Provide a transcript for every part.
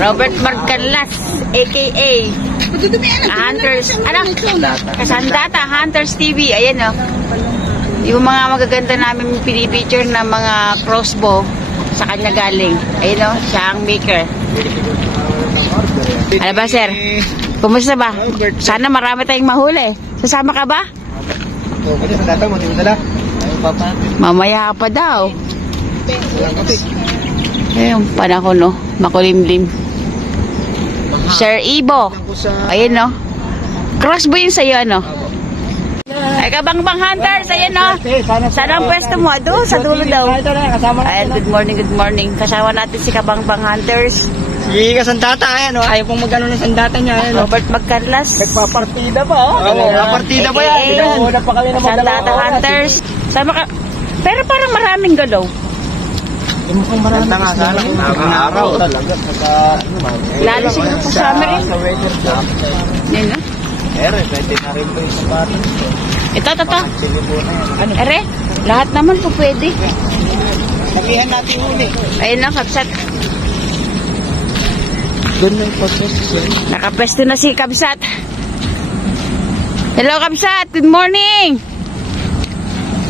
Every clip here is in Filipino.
Robert Magcanlas, aka Hunters, ano? Kasandata, Hunters TV. Ayan o. Yung mga magaganda namin pinipicture na mga crossbow sa kanya galing. Ayan o, siya ang maker. Ano ba, sir? Kumusta ba? Sana marami tayong mahuli. Sasama ka ba? Mamaya pa daw. Ayun, panahon no, makulimlim. Sir Ibo. Ayun no. Crossbow yun sa'yo, ano? Ay, Kabangbang Hunters, ayun no. Sana ang pwesto mo, doon, sa dulo daw. Ayan, good morning. Kasama natin si Kabangbang Hunters. Si Kasandata, ayan o. Ayaw pong mag-ano ng sandata niya, ayan o. Robert Magcanlas. Nagpapartida pa, o. Nagpapartida pa yan. Una pa kami na Kasandata Hunters. Sama ka. Pero parang maraming galaw. Mukhang marami nga sana kung araw talaga. Lalo siguro sa summer rin. Sa weather job. Yan no? Pwede na rin po yung sapatos ko. Ito. Ere, lahat naman po pwede. Sabihan natin huli. Ayun na, Kabsat. Doon may pwesto. Nakapwesto na si Kabsat. Hello, Kabsat. Good morning.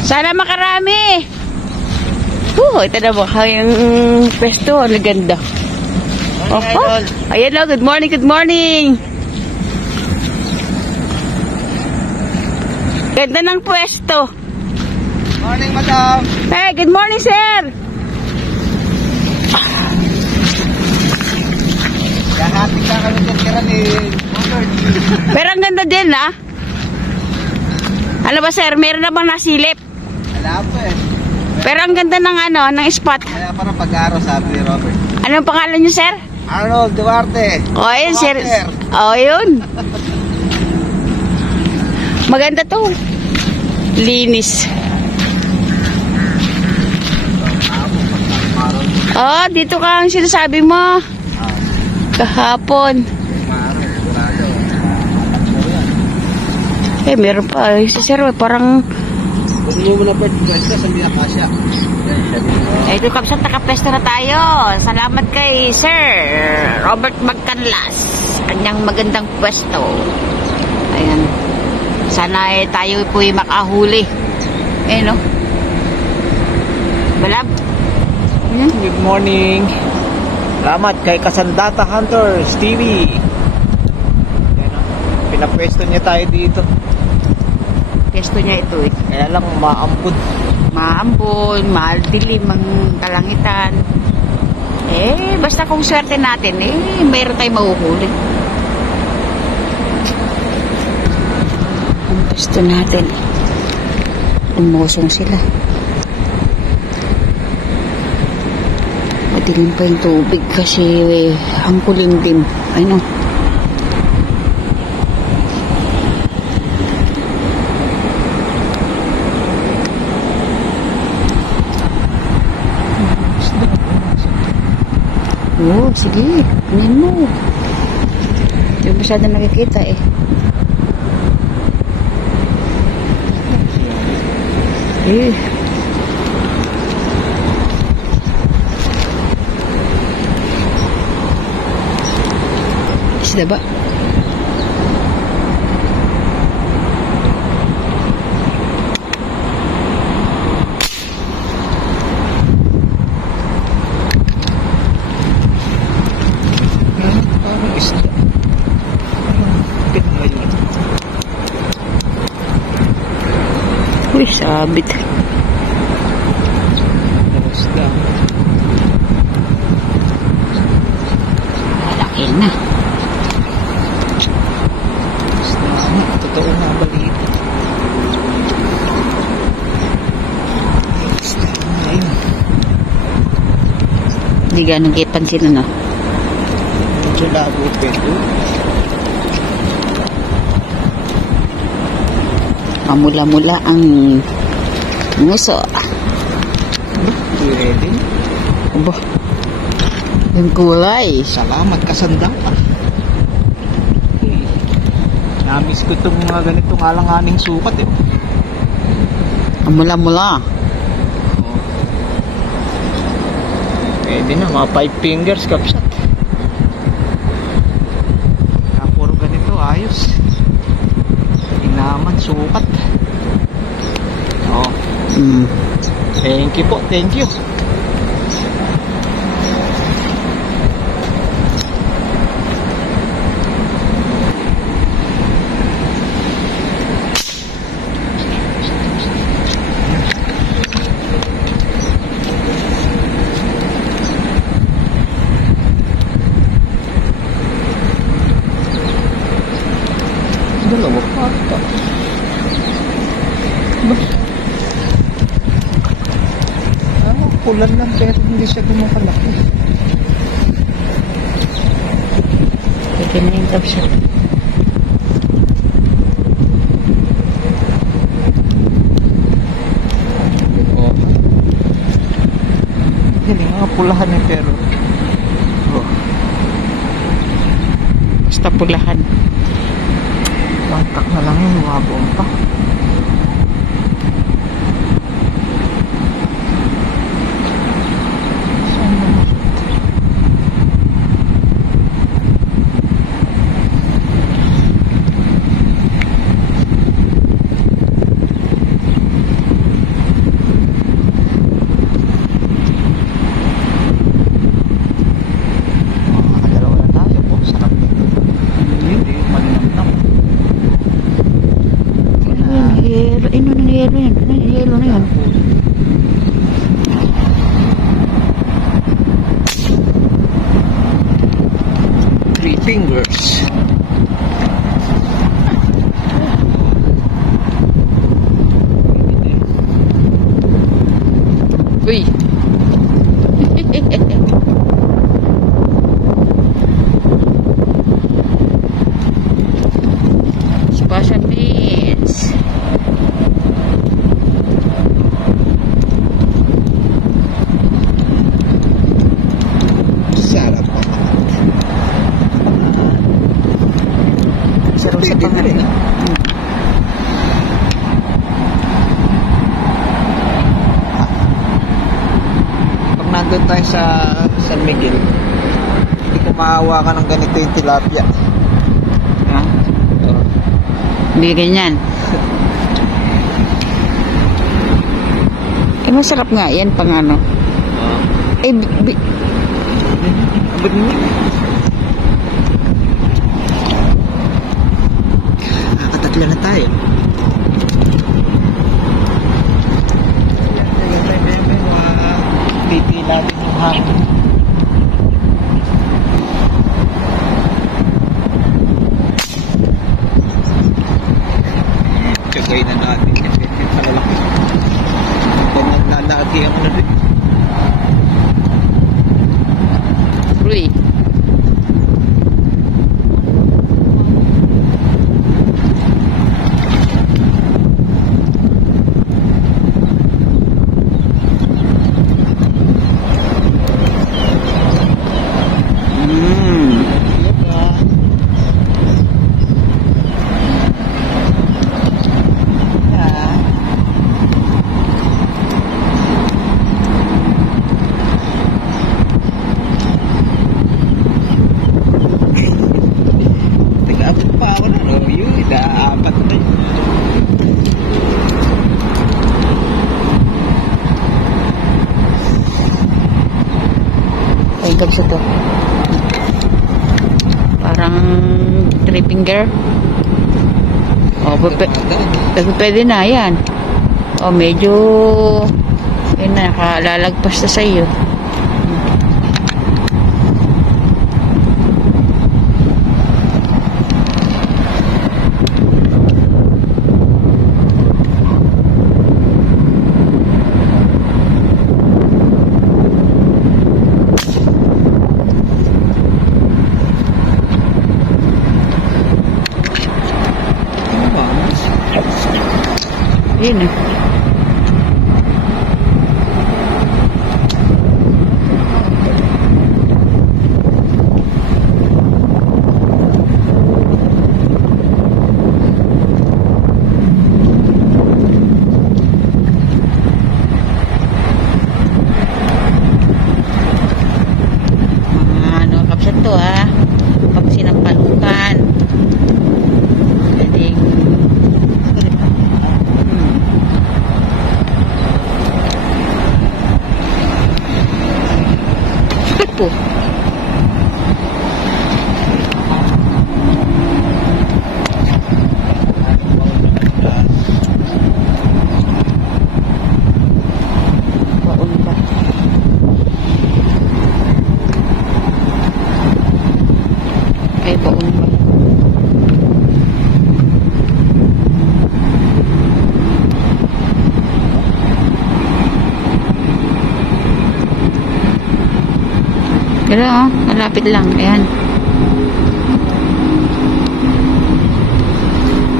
Sana makarami. Ito na ba yung pwesto? Ang ganda. Ayan o, good morning. Ganda ng pwesto. Morning, madam. Hey, good morning, sir. Kahati ka kami ng tira ni Pero ang ganda din, ha? Ano ba, sir? Meron na bang nasilip? Wala po eh. Pero ang ganda ng ng spot. Kaya parang pag-araw, sabi ni Robert. Anong pangalan niyo, sir? Arnold Duarte. Oh, yun, sir. Oh, yun. Maganda to. Linis. Oh, dito ka ang sinasabi mo. Kahapon. Meron pa. Si sir, parang... Gusto mo na pwesto sa Minakasya. Ito, Kabsat, nakapwesto na tayo. Salamat kay Sir Robert Magcanlas. Kanyang magandang pwesto. Ayan. Sana tayo po makahuli. No? Balab. Good morning. Salamat kay Kasandata Hunters TV. Pinapwesto niya tayo dito. Pwesto niya ito eh. Kaya lang maampun. Mahal dilim ang kalangitan. Basta kung swerte natin, mayroon tayong mahuhuli. Ang pwesto natin, umusong sila. Madilim pa yung tubig kasi ang kulimlim. Ano? Oh, sige. Anin mo. Hindi masyado nakikita eh. Isda ba? Uy, sabit. Isda. Malaki na. Isda. Totoo na balita. Isda na yun. Hindi ganun kayo pansin ano? Medyo labo pero. Mamula-mula ang nguso. Ready? Aba, yung kulay. Salamat Kasandata. Namiss ko itong mga ganitong alanganing sukat eh. Mamula-mula. Pwede na, mga 5 fingers, Kabsat. sukat. Oh. Mm. Thank you po, thank you. Dalawa pa ata. Pulan lang pero hindi siya gumakalaki. Pwede na yung caption. Oh. Hindi nga pulahan eh pero. Oh. Basta pulahan. Bangkak na lang yun, wabong pa. Yelo na yan. Three fingers. Uy. Special needs. Sarap pa. Sarap sa pangalan. Pag nandun tayo sa San Miguel, hindi ko maawa ka ng ganito yung tilapia. Ha? Hindi ganyan. Eh, masarap nga yan pang ano. Eh, Abad nyo. Nakatatlo na tayo. Pipila din yung hangin. Tsagay na natin kasi malalaki. Ganyan na lagi ang ano rin. Uy. Ay, gabsa to. Parang three finger. O, pwede na, yan. O, medyo yun na, nakalalagpas na sa iyo. Yun eh. Ano kapsat to ha? Pag sinampalukan. Pwedeng Pero malapit lang. Ayan.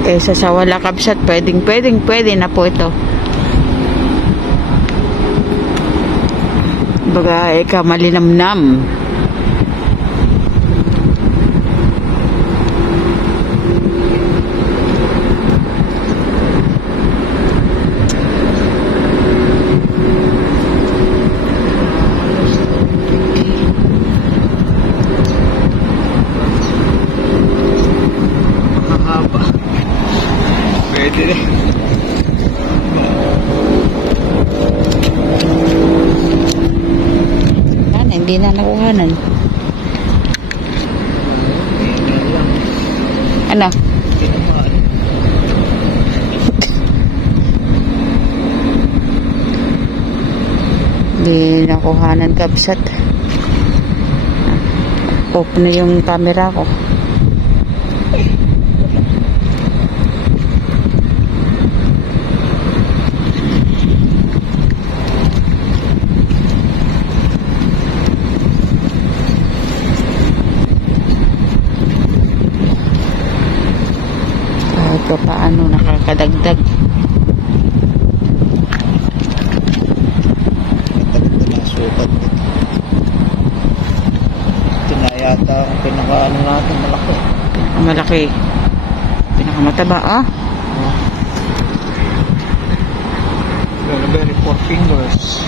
Kaysa sa wala kabsat, pwede na po ito. Baga, malinamnam. Pwede rin. Hindi na nakuhanan. Ano? Hindi nakuhanan kabsat. Off na yung camera ko. Paano nakakadagdag. Sukat. Ito na yata ang pinaka-ano natin, malaki. Pinakamalaki. Pinakamataba, Very 4 fingers.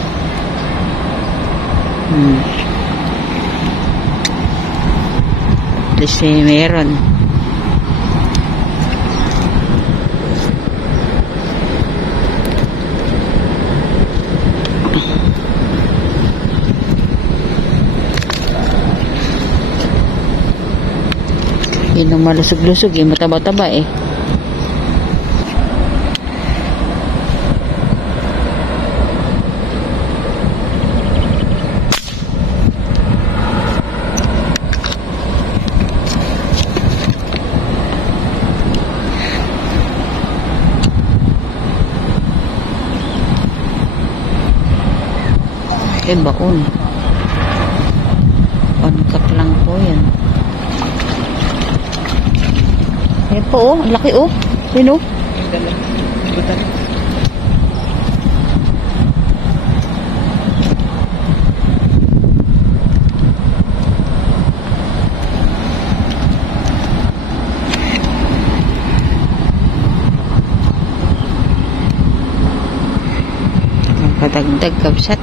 At least meron. Yun ang malusog-lusog mataba-taba baon. Pangkak lang po yan. Ayan po, ang laki Yun Padagdag kabsat.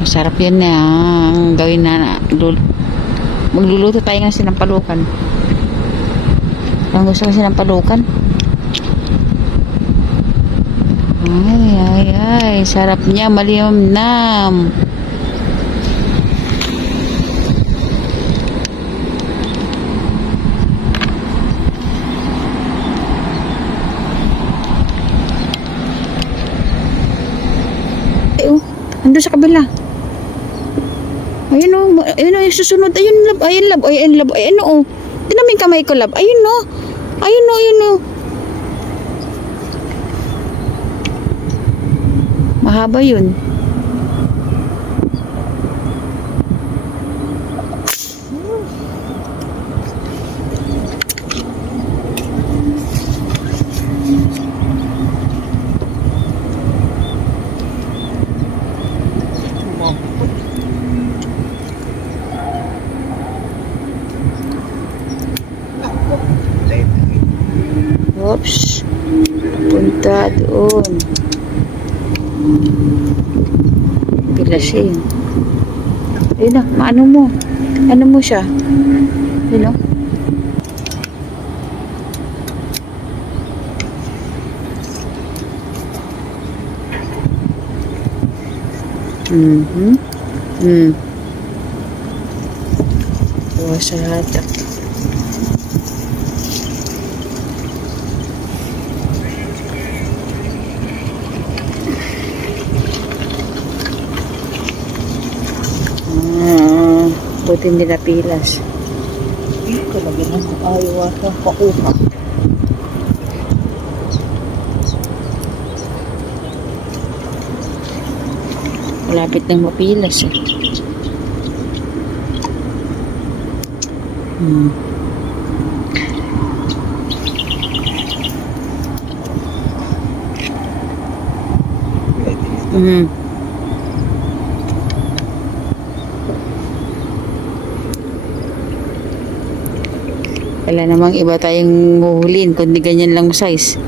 Masarap yan na ang gawin na magluluto tayo ng sinampalukan. Ang gusto ko sinampalukan. Ay, sarap niya, malinamnam. Ando sa kabila. Ayun yung susunod. Ayun lab. Tinaming kamay ko lab. Ayun. Mahaba yun. Oops. Punta doon. Pilasin. Ayun na, maano mo. Ano mo siya? Ayun o. Buwas sa hatak. Buti hindi napilas. Kalagyan ng ayaw at paupa. Malapit nang mapilas eh. Wala namang iba tayong huhulin kundi ganyan lang size.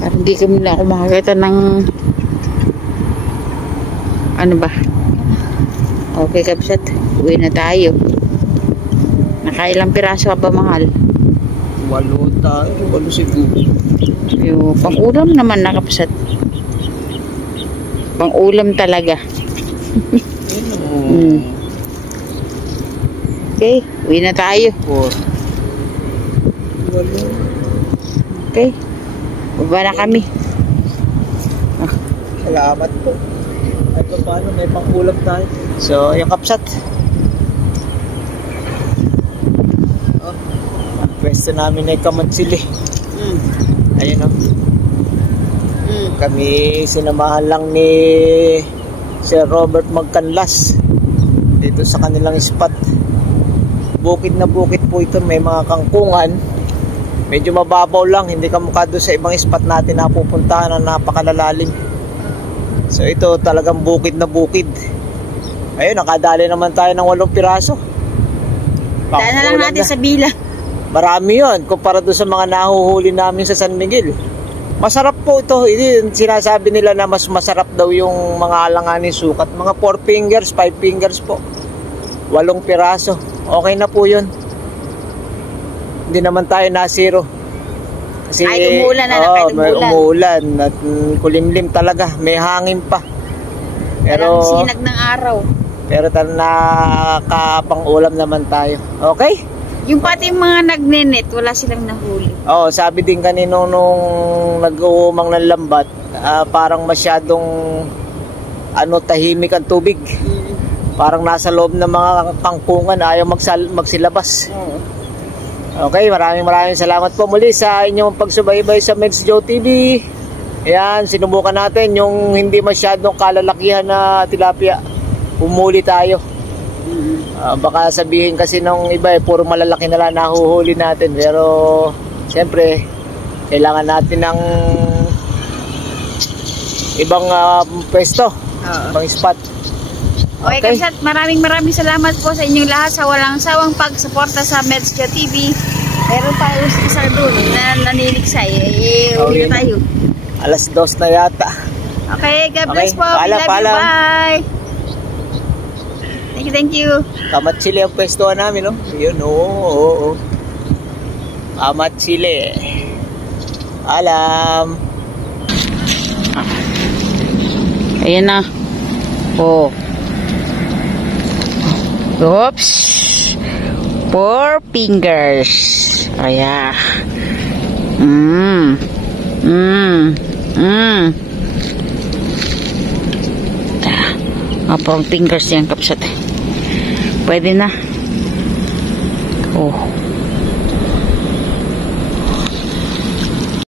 Parang hindi kami na ako makakita ng ano ba. Okay, kapsat, uwi na tayo. Nakailang piraso ka ba, mahal? 8 tayo, 8 siguro. Yung pang-ulam naman na, kapsat. Pang-ulam talaga. Okay, uwi na tayo. 4. 8. Okay, baba na kami. Salamat po. Ay, paano may pang-ulam tayo. So, yung kapsat. Ang pwesto namin ay Kamatsili. Ayun o. Kami sinamahan lang ni Sir Robert Magcanlas dito sa kanilang spot. Bukid na bukid po ito, may mga kangkungan. Medyo mababaw lang, hindi kamukha doon sa ibang spot natin na pupuntahan na napakalalalim. So ito talagang bukid na bukid. Ayun, nakadali naman tayo ng 8 piraso. Daan na lang natin sa bila. Marami yun kumpara doon sa mga nahuhuli namin sa San Miguel. Masarap po ito. Sinasabi nila na mas masarap daw yung mga alanganin sukat. Mga 4 fingers, 5 fingers po. 8 piraso. Okay na po yun. Hindi naman tayo na-zero. Kasi, kahit umuulan na, kahit umuulan. Umuulan. At kulimlim talaga. May hangin pa. Pero sinag ng araw. Pero nakapang-ulam naman tayo. Okay? Yung pati mga nagnenet, wala silang nahuli. Oo, sabi din kanino nung nag-uumang ng lambat, parang masyadong tahimik ang tubig. Parang nasa loob ng mga kangkungan, ayaw magsilabas. Okay, maraming salamat po muli sa inyong pagsubaybay sa Meds Joe TV. Ayan, sinubukan natin yung hindi masyadong kalalakihan na tilapia. Umuli tayo. Baka sabihin kasi nung iba puro malalaki na lang nahuhuli natin, pero siyempre kailangan natin ng ibang pwesto, ibang spot. Okay, kapsat, maraming salamat po sa inyong lahat sa walang sawang pagsuporta sa Meds Joe TV. Meron pa isa doon na naniliksay. Uwi na tayo. 2:00 na yata. Okay, God bless po. Love you, bye. Thank you. Kamatsili ang pwestuhan namin, no? Yun, oo. Kamatsili. Alam. Ayan na. Oh. Oops. 4 fingers. Ayan. Pang fingers yan, kapsat. Pwede na. Oh.